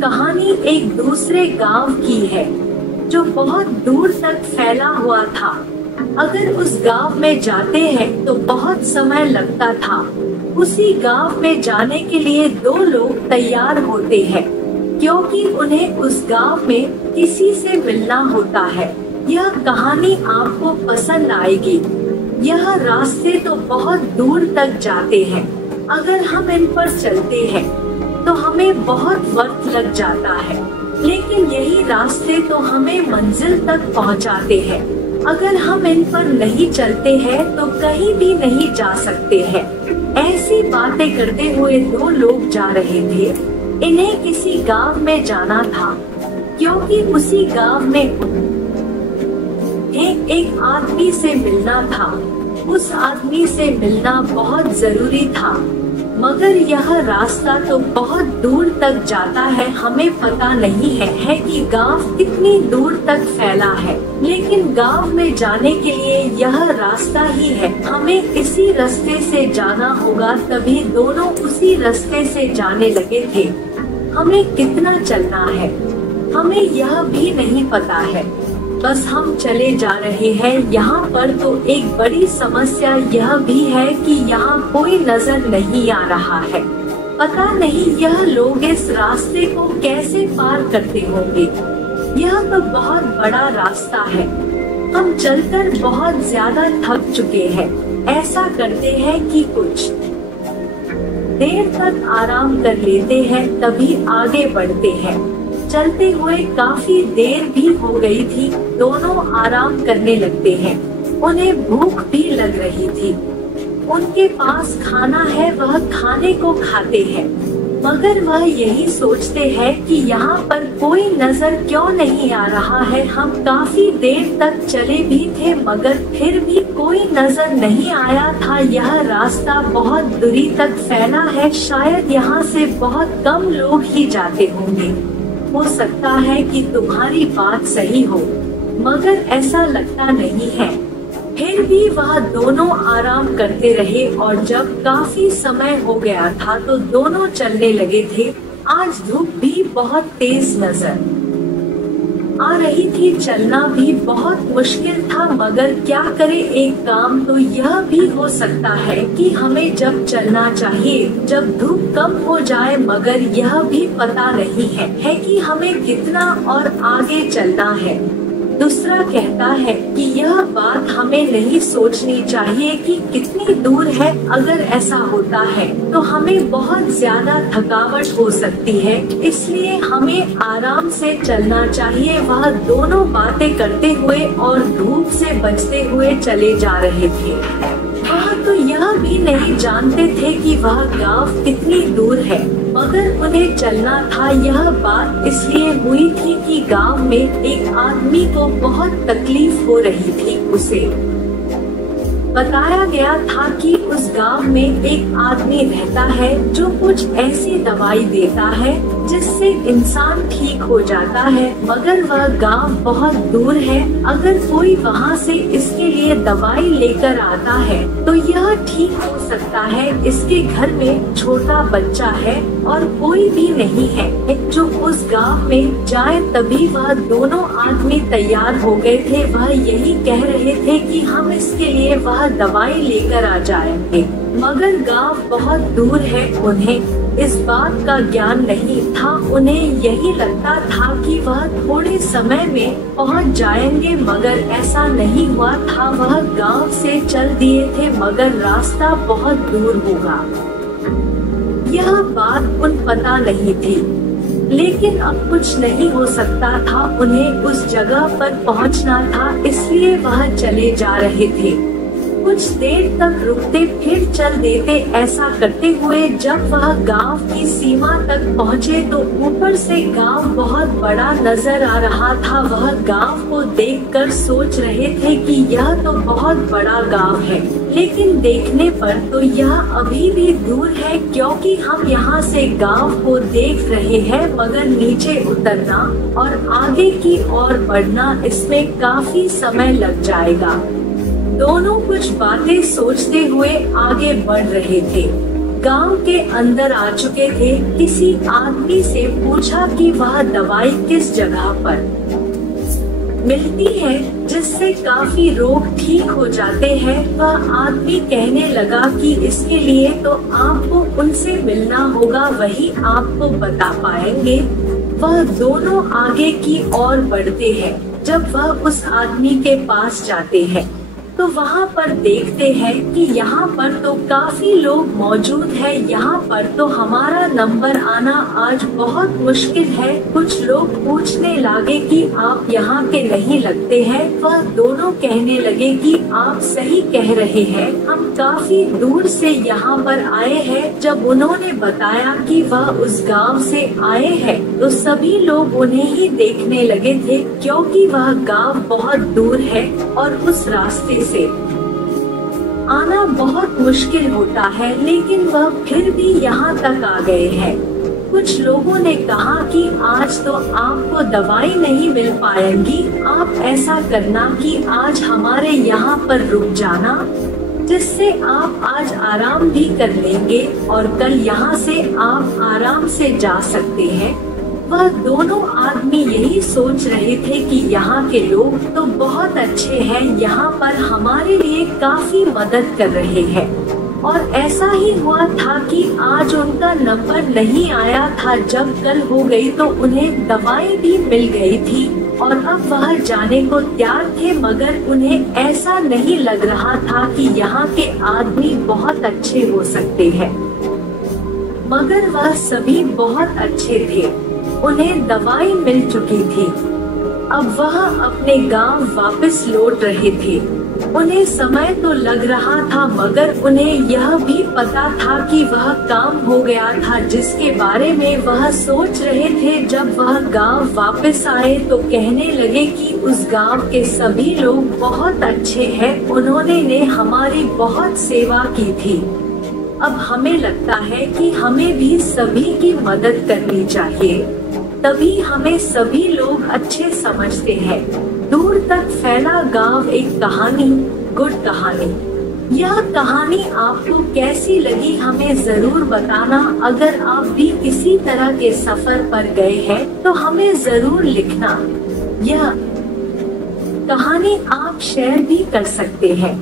कहानी एक दूसरे गांव की है जो बहुत दूर तक फैला हुआ था। अगर उस गांव में जाते हैं तो बहुत समय लगता था। उसी गांव में जाने के लिए दो लोग तैयार होते हैं क्योंकि उन्हें उस गांव में किसी से मिलना होता है। यह कहानी आपको पसंद आएगी। यह रास्ते तो बहुत दूर तक जाते हैं। अगर हम इन पर चलते हैं तो हमें बहुत वक्त लग जाता है, लेकिन यही रास्ते तो हमें मंजिल तक पहुंचाते हैं। अगर हम इन पर नहीं चलते हैं तो कहीं भी नहीं जा सकते हैं। ऐसी बातें करते हुए दो लोग जा रहे थे। इन्हें किसी गांव में जाना था क्योंकि उसी गांव में उन्हें एक आदमी से मिलना था। उस आदमी से मिलना बहुत जरूरी था, मगर यह रास्ता तो बहुत दूर तक जाता है। हमें पता नहीं है कि गांव कितनी दूर तक फैला है, लेकिन गांव में जाने के लिए यह रास्ता ही है। हमें इसी रास्ते से जाना होगा। तभी दोनों उसी रास्ते से जाने लगे थे। हमें कितना चलना है हमें यह भी नहीं पता है, बस हम चले जा रहे हैं। यहाँ पर तो एक बड़ी समस्या यह भी है कि यहाँ कोई नजर नहीं आ रहा है। पता नहीं यह लोग इस रास्ते को कैसे पार करते होंगे। यह तो बहुत बड़ा रास्ता है। हम चलकर बहुत ज्यादा थक चुके हैं। ऐसा करते हैं कि कुछ देर तक आराम कर लेते हैं, तभी आगे बढ़ते हैं। चलते हुए काफी देर भी हो गई थी। दोनों आराम करने लगते हैं। उन्हें भूख भी लग रही थी। उनके पास खाना है, वह खाने को खाते हैं, मगर वह यही सोचते हैं कि यहाँ पर कोई नजर क्यों नहीं आ रहा है। हम काफी देर तक चले भी थे, मगर फिर भी कोई नजर नहीं आया था। यह रास्ता बहुत दूरी तक फैला है। शायद यहाँ से बहुत कम लोग ही जाते होंगे। हो सकता है कि तुम्हारी बात सही हो, मगर ऐसा लगता नहीं है। फिर भी वह दोनों आराम करते रहे और जब काफी समय हो गया था तो दोनों चलने लगे थे। आज धूप भी बहुत तेज नजर आ रही थी। चलना भी बहुत मुश्किल था, मगर क्या करे। एक काम तो यह भी हो सकता है कि हमें जब चलना चाहिए जब धूप कम हो जाए, मगर यह भी पता नहीं है कि हमें कितना और आगे चलना है। दूसरा कहता है कि यह बात हमें नहीं सोचनी चाहिए कि कितनी दूर है। अगर ऐसा होता है तो हमें बहुत ज्यादा थकावट हो सकती है, इसलिए हमें आराम से चलना चाहिए। वह दोनों बातें करते हुए और धूप से बचते हुए चले जा रहे थे। वह तो यह भी नहीं जानते थे कि वह गांव कितनी दूर है, मगर उन्हें चलना था। यह बात इसलिए हुई थी कि गांव में एक आदमी को बहुत तकलीफ हो रही थी। उसे बताया गया था कि उस गांव में एक आदमी रहता है जो कुछ ऐसी दवाई देता है जिससे इंसान ठीक हो जाता है, मगर वह गांव बहुत दूर है। अगर कोई वहां से इसके लिए दवाई लेकर आता है तो यह ठीक हो सकता है। इसके घर में छोटा बच्चा है और कोई भी नहीं है जो उस गांव में जाए। तभी वह दोनों आदमी तैयार हो गए थे। वह यही कह रहे थे कि हम इसके लिए वह दवाई लेकर आ जाएंगे, मगर गांव बहुत दूर है। उन्हें इस बात का ज्ञान नहीं था। उन्हें यही लगता था कि वह थोड़े समय में पहुंच जाएंगे, मगर ऐसा नहीं हुआ था। वह गांव से चल दिए थे, मगर रास्ता बहुत दूर होगा यह बात उन पता नहीं थी। लेकिन अब कुछ नहीं हो सकता था। उन्हें उस जगह पर पहुंचना था, इसलिए वह चले जा रहे थे। कुछ देर तक रुकते फिर चल देते। ऐसा करते हुए जब वह गांव की सीमा तक पहुँचे तो ऊपर से गांव बहुत बड़ा नजर आ रहा था। वह गांव को देखकर सोच रहे थे कि यह तो बहुत बड़ा गांव है, लेकिन देखने पर तो यह अभी भी दूर है, क्योंकि हम यहाँ से गांव को देख रहे हैं, मगर नीचे उतरना और आगे की ओर बढ़ना इसमें काफी समय लग जाएगा। दोनों कुछ बातें सोचते हुए आगे बढ़ रहे थे। गांव के अंदर आ चुके थे। किसी आदमी से पूछा कि वह दवाई किस जगह पर मिलती है जिससे काफी रोग ठीक हो जाते हैं। वह आदमी कहने लगा कि इसके लिए तो आपको उनसे मिलना होगा, वही आपको बता पाएंगे। वह दोनों आगे की ओर बढ़ते हैं। जब वह उस आदमी के पास जाते हैं तो वहाँ पर देखते हैं कि यहाँ पर तो काफी लोग मौजूद है। यहाँ पर तो हमारा नंबर आना आज बहुत मुश्किल है। कुछ लोग पूछने लगे कि आप यहाँ के नहीं लगते हैं। वह दोनों कहने लगे कि आप सही कह रहे हैं, हम काफी दूर से यहाँ पर आए हैं। जब उन्होंने बताया कि वह उस गांव से आए हैं तो सभी लोग उन्हें ही देखने लगे थे, क्योंकि वह गांव बहुत दूर है और उस रास्ते से आना बहुत मुश्किल होता है। लेकिन वह फिर भी यहाँ तक आ गए हैं। कुछ लोगों ने कहा कि आज तो आपको दवाई नहीं मिल पाएगी, आप ऐसा करना कि आज हमारे यहाँ पर रुक जाना, जिससे आप आज आराम भी कर लेंगे और कल यहाँ से आप आराम से जा सकते हैं। वह दोनों आदमी यही सोच रहे थे कि यहाँ के लोग तो बहुत अच्छे हैं, यहाँ पर हमारे लिए काफी मदद कर रहे हैं। और ऐसा ही हुआ था कि आज उनका नंबर नहीं आया था। जब कल हो गई तो उन्हें दवाई भी मिल गई थी और अब वह जाने को तैयार थे, मगर उन्हें ऐसा नहीं लग रहा था कि यहाँ के आदमी बहुत अच्छे हो सकते हैं। मगर वह सभी बहुत अच्छे थे, उन्हें दवाई मिल चुकी थी। अब वह अपने गांव वापस लौट रहे थे। उन्हें समय तो लग रहा था, मगर उन्हें यह भी पता था कि वह काम हो गया था जिसके बारे में वह सोच रहे थे। जब वह गांव वापस आए तो कहने लगे कि उस गांव के सभी लोग बहुत अच्छे हैं, उन्होंने हमारी बहुत सेवा की थी। अब हमें लगता है कि हमें भी सभी की मदद करनी चाहिए, तभी हमें सभी लोग अच्छे समझते हैं। दूर तक फैला गांव एक कहानी, गुड कहानी। यह कहानी आपको कैसी लगी हमें जरूर बताना। अगर आप भी किसी तरह के सफर पर गए हैं तो हमें जरूर लिखना। यह कहानी आप शेयर भी कर सकते हैं।